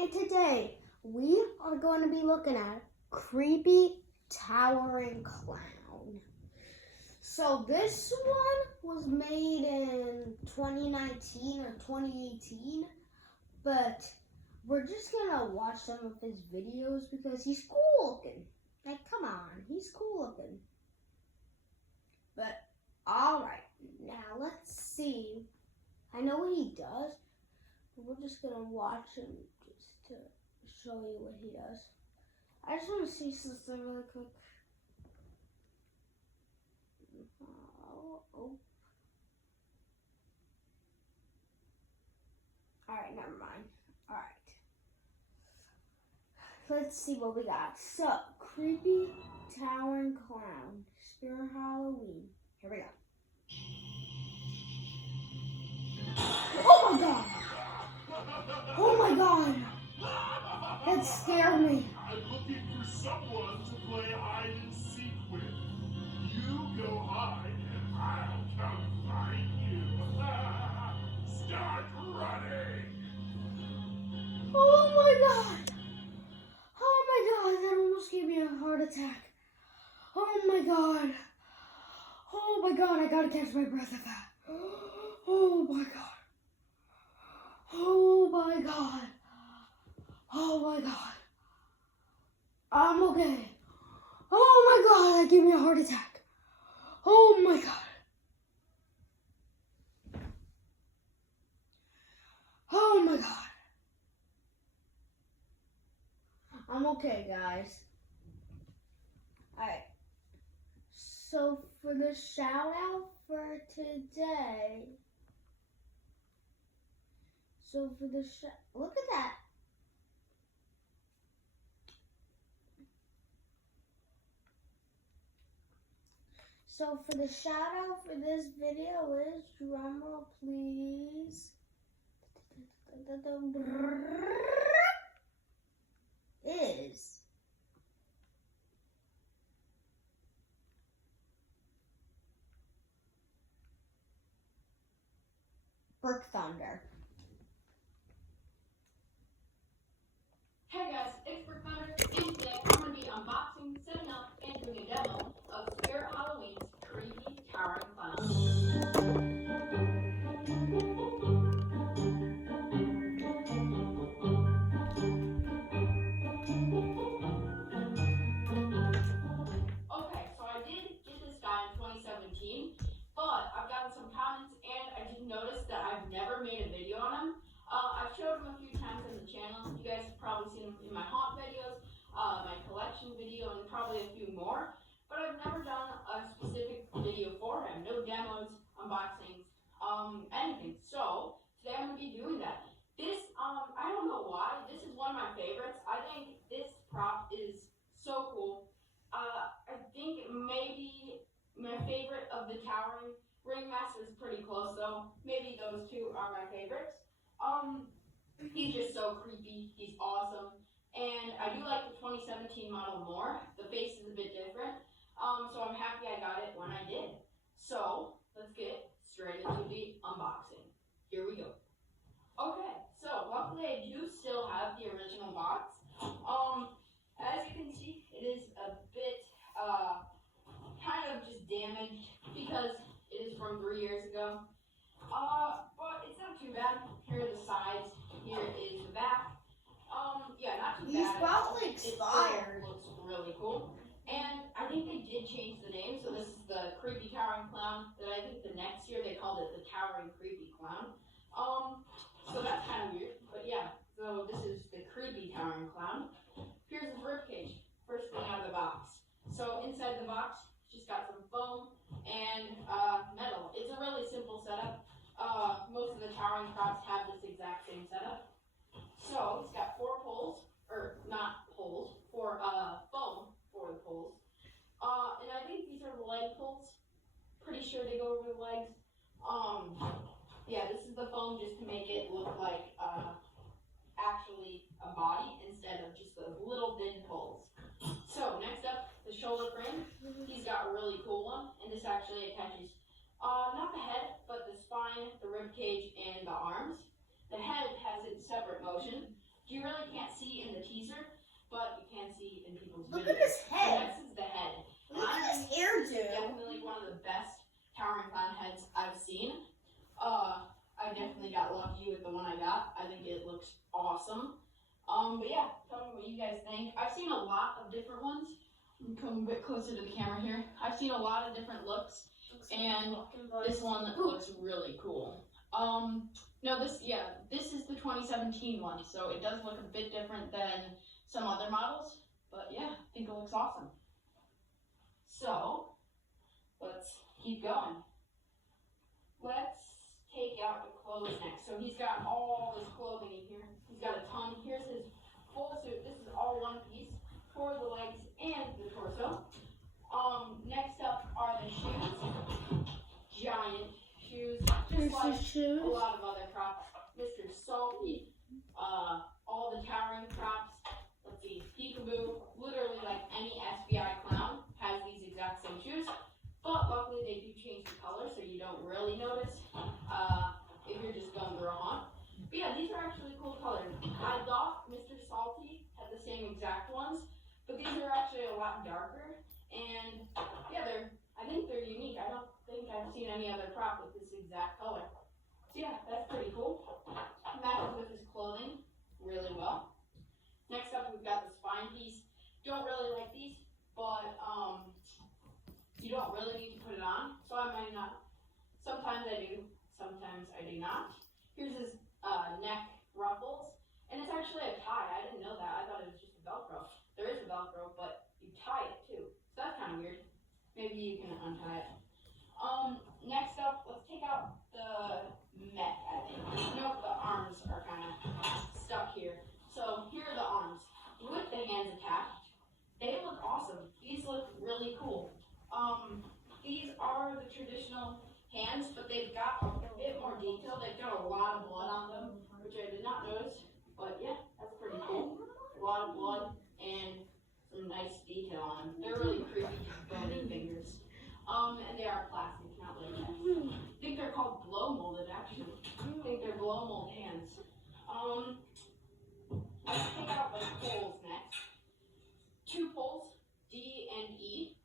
And today we are going to be looking at creepy towering clown. So this one was made in 2019 or 2018, but we're just gonna watch some of his videos because he's cool looking. Like, come on, he's cool looking. But all right, now let's see. I know what he does, but we're just gonna watch him just to show you what he does. I just want to see something really quick. Oh. Alright, never mind. Alright. Let's see what we got. So, creepy towering clown. Spirit Halloween. Here we go. Oh my god! Oh my god! That scared me. I'm looking for someone to play hide and seek with. You go hide and I'll come find you. Start running! Oh my god! Oh my god, that almost gave me a heart attack. Oh my god. Oh my god, I gotta catch my breath at that. Oh my god. Oh my god. Oh my god. I'm okay. Oh my god, that gave me a heart attack. Oh my god. Oh my god. I'm okay, guys. Alright. So for the shout out for today. Look at that. So for the shout out for this video is, drumroll please, is Brick Thunder. Hey guys, it's Brick Thunder, and today I'm going to be unboxing, setting up, and doing a demo of Spirit Halloween's creepy towering clown. Okay, so I did get this guy in 2017, but I've gotten some comments and I did notice that I've never made a video on him. I've showed him a few times on the channel. You guys have probably seen him in my haunt videos, my collection video, and probably a few more. But I've never done a specific video for him. No demos, unboxings, anything. So today I'm going to be doing that. This, I don't know why, this is one of my favorites. I think this prop is so cool. I think maybe my favorite of the towering ringmaster is pretty close though. Maybe those two are my favorites. He's just so creepy. He's awesome. And I do like the 2017 model more. The face is a bit different. So I'm happy I got it when I did. So let's get straight into the unboxing. Here we go. Okay, so luckily I do still have the original box. As you can see, it is a bit kind of just damaged because it is from 3 years ago. But it's not too bad. Here are the sides. Here is the back. Yeah, not too bad. He's probably expired. It looks really cool. And I think they did change the name, so this is the Creepy Towering Clown. Then I think the next year they called it the Towering Creepy Clown. So that's kind of weird. But yeah, so this is the Creepy Towering Clown. Here's his ribcage. First thing out of the box. So inside the box, it's just got some foam and metal. It's a really simple setup. Most of the towering props have this exact same setup. So it's got four poles, or not poles, four foam for the poles. And I think these are the leg poles. Pretty sure they go over the legs. Yeah, this is the foam just to make it look like actually a body instead of just those little thin poles. So next up, the shoulder frame. He's got a really cool one, and this actually attaches not the head, but the spine, the rib cage, and the arms. The head has its separate motion, you really can't see in the teaser, but you can see in people's Look videos. at his So head. next is the head. Look at his This is hairdo. definitely one of the best towering clown heads I've seen. I definitely got lucky with the one I got. I think it looks awesome. But yeah, tell me what you guys think. I've seen a lot of different ones. Come a bit closer to the camera here. I've seen a lot of different looks, and this one looks really cool. No, this is the 2017 one, so it does look a bit different than some other models, but yeah, I think it looks awesome. So, let's keep going. Let's take out the clothes next. So he's got all this clothing in here. He's got a ton. Here's his full suit. This is all one piece for the legs and the torso. Next up are the shoes. Giant shoes. Just like a lot of other props. Mr. Salty, all the towering props. Let's see, Peekaboo. Literally like any SBI clown has these exact same shoes. But luckily they do change the color so you don't really notice if you're just going through a haunt. But yeah, these are actually cool colors. I thought Mr. Salty had the same exact ones, but these are actually a lot darker. And yeah, I think they're unique. I don't think I've seen any other prop with this exact color. So yeah, that's pretty cool. Matches with his clothing really well. Next up, we've got the spine piece. Don't really like these, but you don't really need to put it on, so I might not. Sometimes I do, sometimes I do not. Here's his neck ruffles, and it's actually a tie. I didn't know that. I thought it was just a Velcro. There is a Velcro, but you tie it too. So that's kind of weird. Maybe you can untie it. Next up, let's take out the neck, I think. Nope, the arms are kind of stuck here. So here are the arms with the hands attached. They look awesome. These look really cool. These are the traditional hands, but they've got a bit more detail. They've got a lot of blood on them, which I did not notice. But yeah, that's pretty cool. A lot of blood and some nice detail on them. They're really creepy, bony fingers. And they are plastic, not latex. I think they're called blow molded, actually. I think they're blow mold hands. Let's take out the poles next. 2 poles, D and E.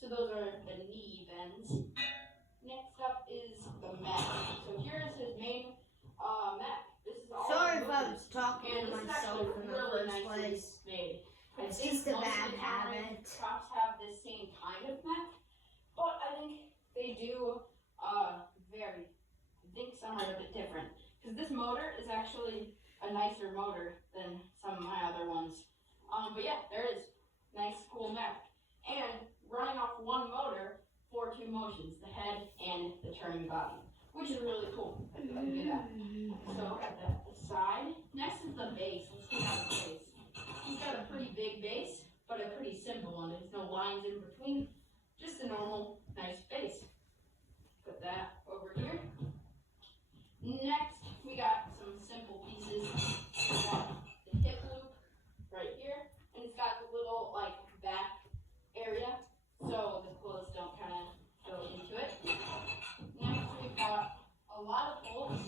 So those are the knee bends. Next up is the mech. So here's his main mech. This is all. Sorry if I was talking to myself in the really first nicely place. made. I It's think just a most bad of the towering habit. props have this same kind of mech, but I think they do vary. I think some are a bit different because this motor is actually a nicer motor than some of my other ones. But yeah, there is nice, cool mech. And running off one motor for 2 motions, the head and the turning body, which is really cool. I can do that. So at the side. Next is the base. Let's see how the base. He's got a pretty big base, but a pretty simple one. There's no lines in between. Just a normal, nice base. Put that over here. Next, we got some simple pieces. We got the hip loop right here, and it's got the little like back area, so the clothes don't kind of go into it. Next, we've got a lot of holes.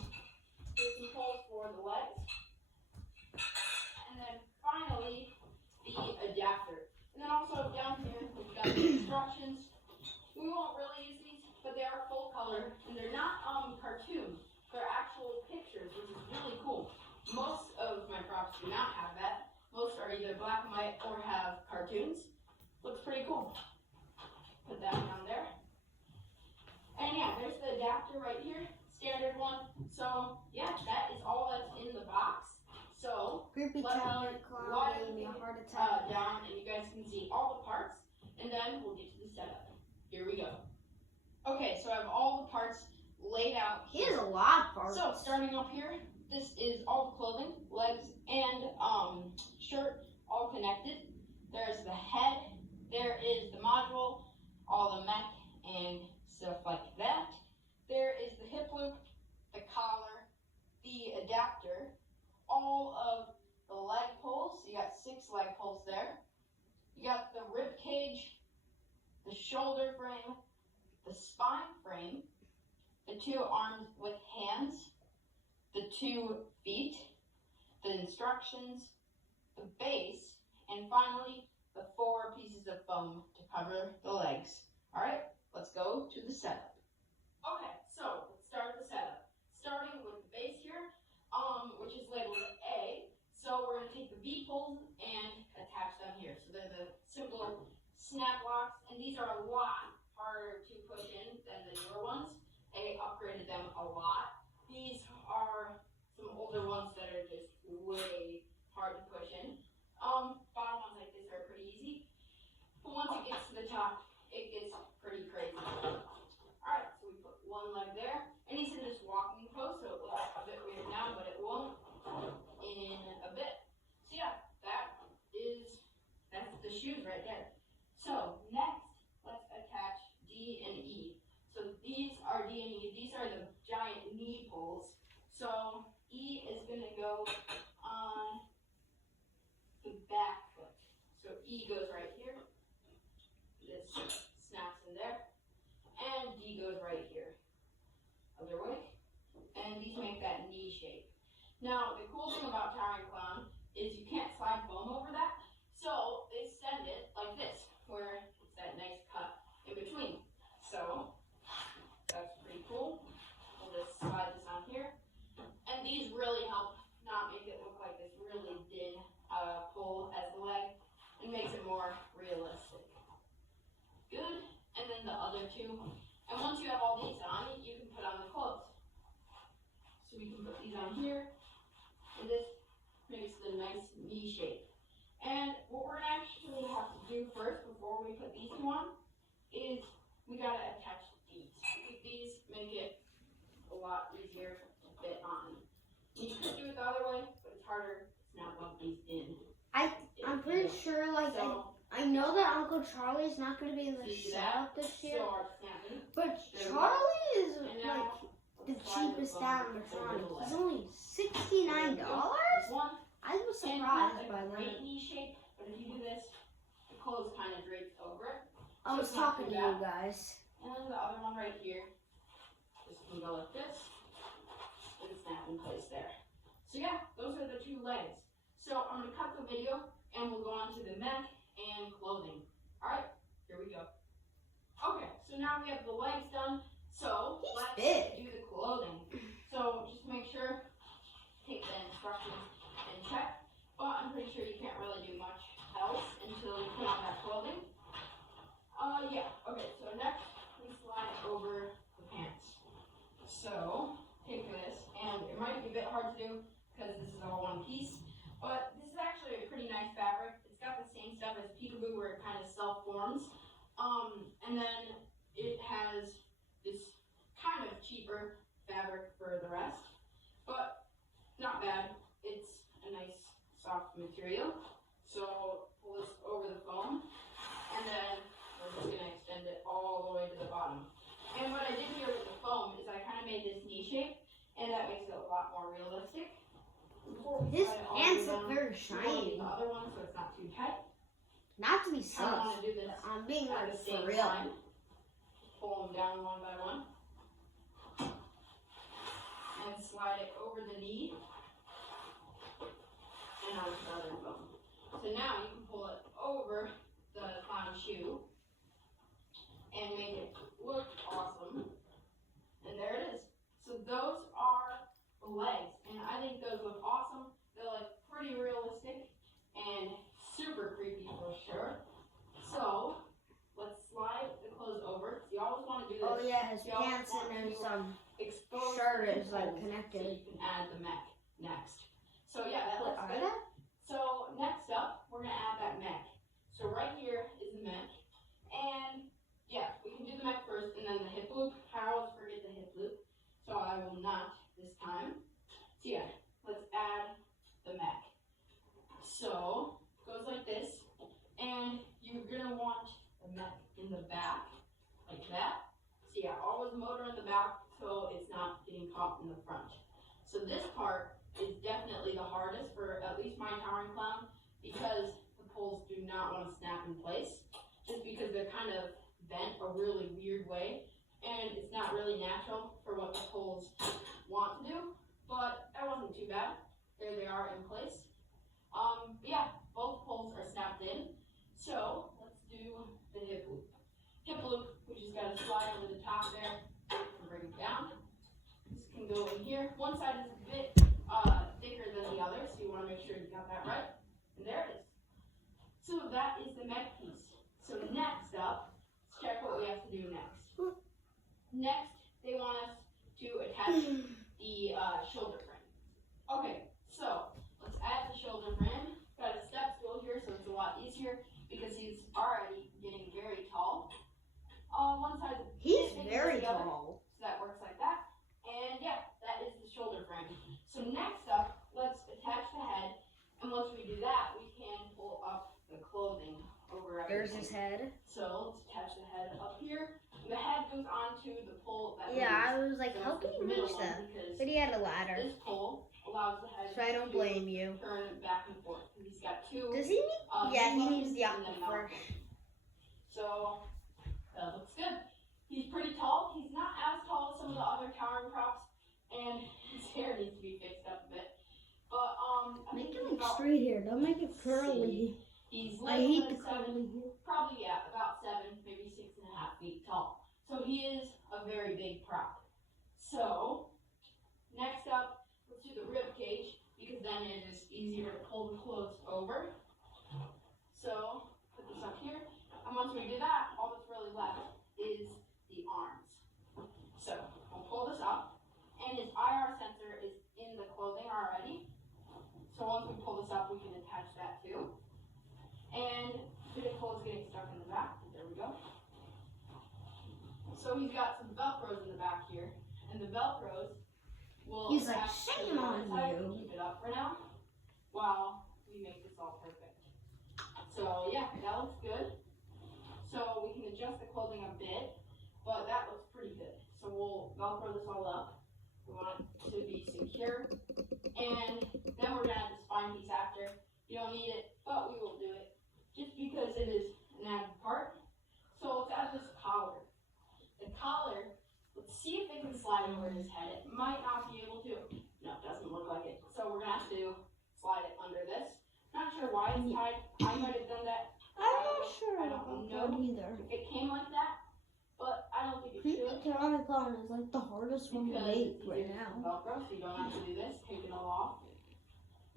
There's some holes for the legs, and then finally the adapter. And then also down here, we've got the instructions. We won't really use these, but they are full color, and they're not cartoon. They're actual pictures, which is really cool. Most of my props do not have that. Most are either black and white or have cartoons. Looks pretty cool. Put that down there. And yeah, there's the adapter right here, standard one. So yeah, that is all that's in the box. So Creepy let tower me clown log gave me a everything heart attack. down, and you guys can see all the parts, and then we'll get to the setup. Here we go. Okay, so I have all the parts laid out He here. has a lot of parts. So starting up here, this is all the clothing, legs, and shirt all connected. There's the head, there is the module, all the mech and stuff like that. There is the hip loop, the collar, the adapter, all of the leg poles. You got 6 leg poles there. You got the rib cage, the shoulder frame, the spine frame, the 2 arms with hands, the 2 feet, the instructions, the base, and finally the 4 pieces of foam to cover the legs. Alright, let's go to the setup. Okay, so let's start the setup. Starting with the base here, which is labeled A. So we're going to take the V-poles and attach them here. So they're the simple snap locks, and these are a lot harder to push in than the newer ones. They upgraded them a lot. These are some older ones that are just way hard to push in. Bottom ones like this are pretty easy, but once it gets to the top, it gets pretty crazy. Alright, so we put one leg there, and he's in this walking pose, so it looks a bit weird now, but it won't in a bit. So yeah, that's the shoes right there. So next, let's attach D and E. So these are D and E. These are the giant knee poles. So E is going to go on the back foot. So E goes right here. This snaps in there. And D goes right here. Other way. And these make that knee shape. Now, the cool thing about towering clown is you can't slide foam over that. So they send it like this, where it's that nice cut in between. So that's pretty cool. We'll just slide this on here. And these really help not make it look like this really thin pull as the leg. It makes it more realistic. Good. And then the other two. And once you have all these on, you can put on the clothes. So we can put these on here. And this makes the nice knee shape. And what we're going to actually have to do first before we put these two on is we got to attach these. These make it a lot easier to fit on. And you could do it the other way, but it's harder to snap one piece in. I'm pretty sure, like, So, I know that Uncle Charlie's not going to be in the see setup that? this year, So our snapping. but There we go. Charlie is, And like, now, the slide cheapest the foam animatronic. over the He's leg. only $69? There's one. I was And surprised it's by a great that. knee shape, but if you do this, the clothes kind of drapes over it. I was it's not talking too to you bad. guys. And then the other one right here, just can go like this, and snap in place there. So yeah, those are the 2 legs. So I'm going to cut the video, and we'll go on to the mech and clothing. Alright, here we go. Okay, so now we have the legs done, so He's let's big. do the clothing. So just make sure, take the instructions and check, but I'm pretty sure you can't really do much else until you put on that clothing. Yeah, okay, so next we slide over the pants. So, take this, and it might be a bit hard to do because this is all one piece, but this is actually a pretty nice fabric. It's got the same stuff as peekaboo where it kind of self-forms, and then it has this kind of cheaper fabric for the rest, but not bad. It's a nice soft material. So pull this over the foam, and then we're just going to extend it all the way to the bottom. And what I did here with the foam is I kind of made this knee shape, and that makes it a lot more realistic. Before we His slide it all pants the way look down, very we'll do shiny. the other one so it's not too tight. Not to be I sus, want to do this but I'm being at like the same for real. time. Pull them down one by one. And slide it over the knee. And onto the other foam. So now you can pull it over the clown shoe and make it look awesome. And there it is. So those are the legs. And I think those look awesome. They're like pretty realistic and super creepy for sure. So let's slide the clothes over. So you always want to do this. Oh yeah, his You always pants want and his to expose shirt the is like holes connected. So you can add the mech next. So yeah, that What looks are good. they? So next up, we're gonna add that mech. So right here is the mech, and yeah, we can do the mech first, and then the hip loop. I always forget the hip loop, so I will not this time. So yeah, let's add the mech. So it goes like this, and you're gonna want the mech in the back, like that. So yeah, always motor in the back, so it's not getting caught in the front. So this part is definitely the hardest for at least my towering clown because the poles do not want to snap in place just because they're kind of bent a really weird way and it's not really natural for what the poles want to do, but that wasn't too bad. They're there they are in place. Yeah, both poles are snapped in. So let's do the hip loop. Hip loop, we just gotta slide over the top there and bring it down. This can go in here. One side is a bit thicker than the other, so you wanna make sure you got that right. And there it is. So that is the mech piece. So next up, let's check what we have to do next. Next, they want us to attach the shoulder frame. Okay, so let's add the shoulder frame. Got a step stool here, so it's a lot easier because he's already getting very tall. One side is He's bigger very than the other, tall. so that works like that. And yeah, that is the shoulder frame. So next up, let's attach the head. And once we do that, we can pull up the clothing over everything. There's his head. So let's attach the head up here. The head goes onto the pole that Yeah, I moves. was like, So how it's can the you middle reach one that? because But he had a ladder. this pole allows the head So I don't to blame you. turn back and forth. He's got two. Does he need? Yeah, he needs the aqua fresh. So that looks good. He's pretty tall. He's not as tall as some of the other towering props, and his hair needs to be fixed up a bit. But I Make think it he's like about, straight hair. Don't make it curly. he's I less hate than the curly hair. probably about 7, maybe 6.5 feet tall. So he is a very big prop. So next up, let's do the rib cage because then it is easier to pull the clothes over. So put this up here, and once we do that, all that's really left is the arms. So we'll pull this up, and his IR sensor is in the clothing already. So once we pull this up, we can attach that too. And the clothes getting stuck in the back. There we go. So he's got some Velcros in the back here, and the Velcros will He's like, attach to shame the on side. you. Keep it up for now while we make this all perfect. So yeah, that looks good. So we can adjust the clothing a bit, but that looks pretty good. So we'll Velcro this all up. We want it to be secure. And then we're gonna add the spine piece after. You don't need it, but we will do it just because it is an added part. So let's add this collar. The collar, let's see if it can slide over his head. It might not be able to. No, it doesn't look like it. So we're gonna have to slide it under this. Not sure why it's tied. I might have done that. I'm not sure I about don't that know either. if it came like that, but I don't think it Creepy should. towering clown is like the hardest one to Because make it's right easier now. to Velcro, so you don't have to do this. Take it all off.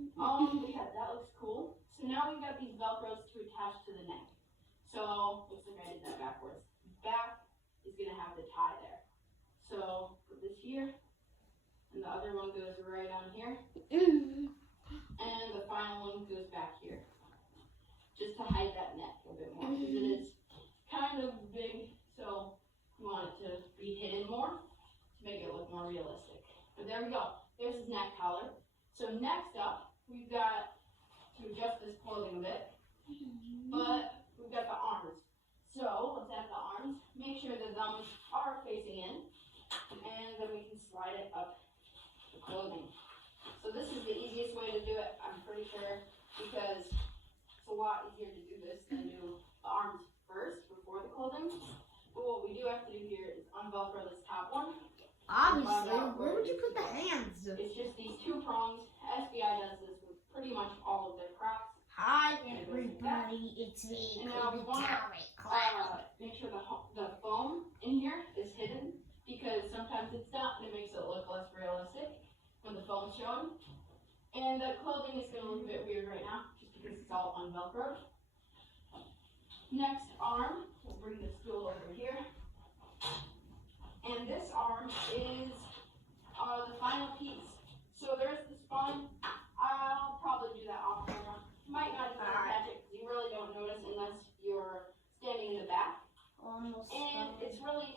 Yeah, that looks cool. So now we've got these Velcros to attach to the neck. So looks like I did that backwards. Back is gonna have the tie there. So put this here, and the other one goes right on here, and the final one goes back here, just to hide that neck a bit more because it is kind of big. So we want it to be hidden more to make it look more realistic. But there we go. There's his neck collar. So next up, we've got to adjust this clothing a bit, but we've got the arms. So let's add the arms. Make sure the thumbs are facing in, and then we can slide it up the clothing. So this is the easiest way to do it, I'm pretty sure, because it's a lot easier to do this than do the arms first before the clothing. But what we do have to do here is unvelcro this top one. Obviously, where would you put the hands? It's just these 2 prongs. SBI does this with pretty much all of their props. Hi everybody, it's me, And now we Creepy want Towering Clown. make sure the foam in here is hidden because sometimes it's not and it makes it look less realistic when the foam's showing. And the clothing is going to look a bit weird right now just because it's all unvelcroed. Next arm, we'll bring the stool over here. And this arm is the final piece. So there's the spine. I'll probably do that off camera. Might not even attach it because you really don't notice unless you're standing in the back. Almost And it's really,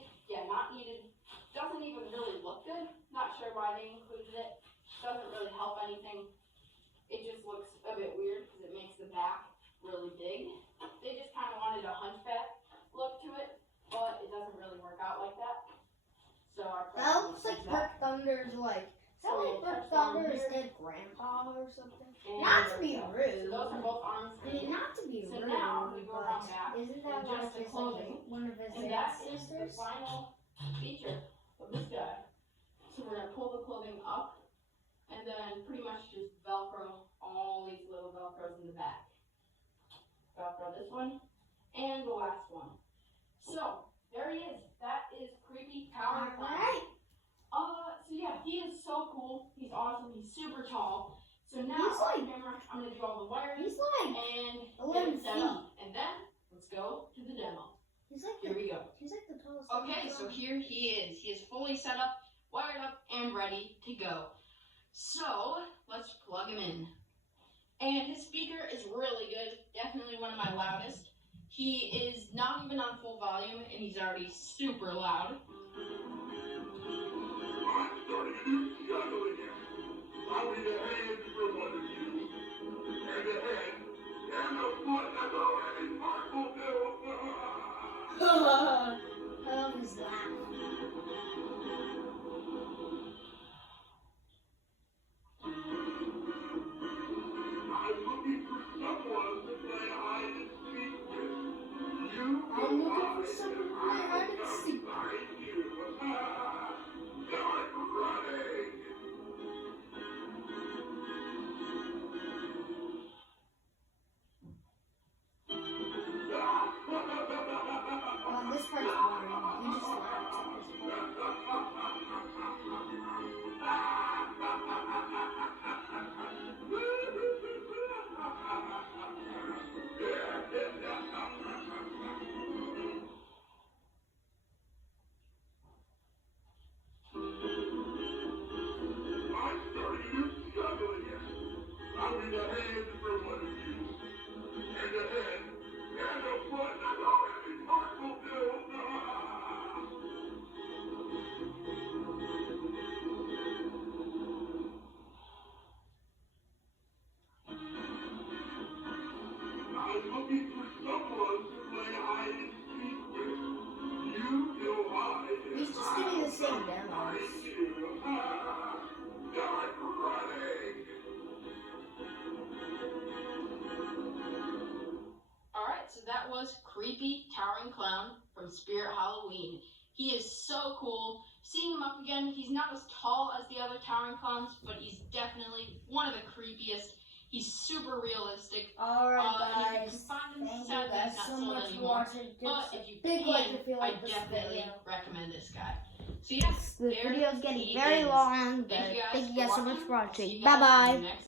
not needed. Doesn't even really look good. Not sure why they included it. Doesn't really help anything. It just looks a bit weird because it makes the back really big. They just kind of wanted a hunchback look to it, but it doesn't really work out like that. So I that looks like Burp Thunder's like. Is that like Burp Thunder's dead grandpa or something? And Not to be so rude. those are both arms. I mean, not to be So rude, now we go around but back isn't that and like adjust the his, clothing. one of his And that is the sisters? final feature of this guy. So we're going to pull the clothing up, and and then pretty much just Velcro all these little Velcros in the back. Velcro this one, and the last one. So, there he is. That is Creepy Towering Clown. Alright. So yeah, he is so cool. He's awesome. He's super tall. So now, He's like- camera, I'm going to do all the wiring He's like and 11 get it set up. And then, let's go to the demo. he's like Here we go. he's like the tallest. Okay, so here he is. He is fully set up, wired up, and ready to go. So, let's plug him in. And his speaker is really good. Definitely one of my loudest. He is not even on full volume, and he's already super loud. I'm starting a new struggle again. I need a hand from one of you. And a head. And a foot that's already partial to. I love his laugh. I'm looking for someone to play hide and seek with. You I'm go looking for hide someone and to play I hide and will seek. find you. Start running. This part's boring. You just laughed at this part. I'm starting a new struggle again. I need a hand from one of you. And a head. And a foot that's already partial to. I'm looking for someone to play hide and seek with. You go hide and He's just giving the same demos. Start running. Alright, so that was Creepy Towering Clown from Spirit Halloween. He is so cool. Seeing him up again, he's not as tall as the other Towering Clowns, but he's definitely one of the creepiest. He's super realistic. Alright, And if you can guys. find him, Thank you sadly, guys he's not so sold much for anymore. watching. Give us But a if you big can, like if you I like this definitely video. recommend this guy. So yeah, The there video's he getting is. very long, but Thank you guys thank you guys so much for I'll see watching. you Bye guys in bye. the next